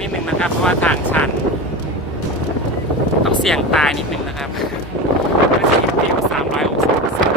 นิดนึงนะครับเพราะว่าทางชันต้องเสี่ยงตายนิดนึงนะครับก็จะเห็นวิว360องศา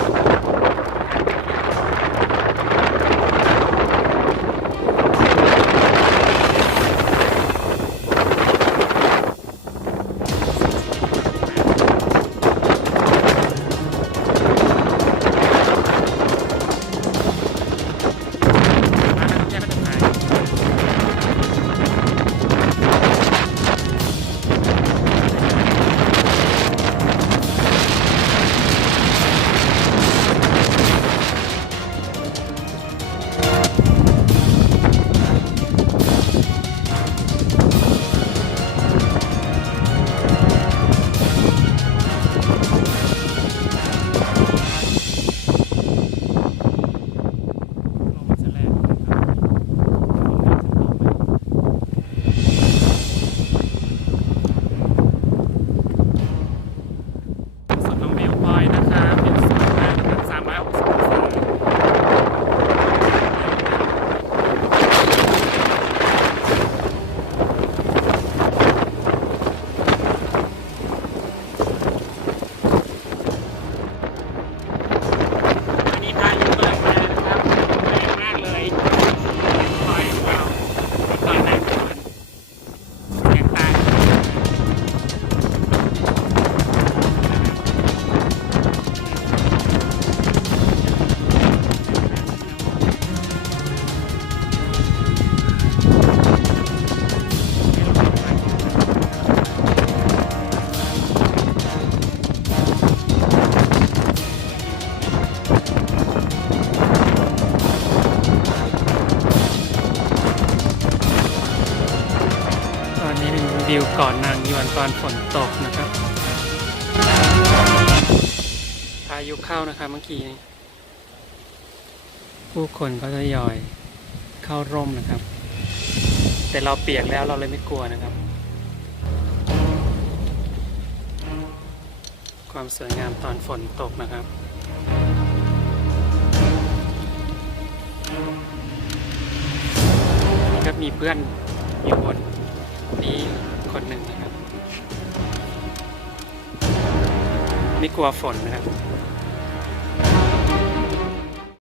วิวเกาะนางยวนตอนฝนตกนะครับพายุเข้านะครับเมื่อกี้ผู้คนก็ทยอยเข้าร่มนะครับแต่เราเปียกแล้วเราเลยไม่กลัวนะครับความสวยงามตอนฝนตกนะครับนี่ก็มีเพื่อนอยู่บนนี้คนหนึ่งนะครับไม่กลัวฝนนะครับ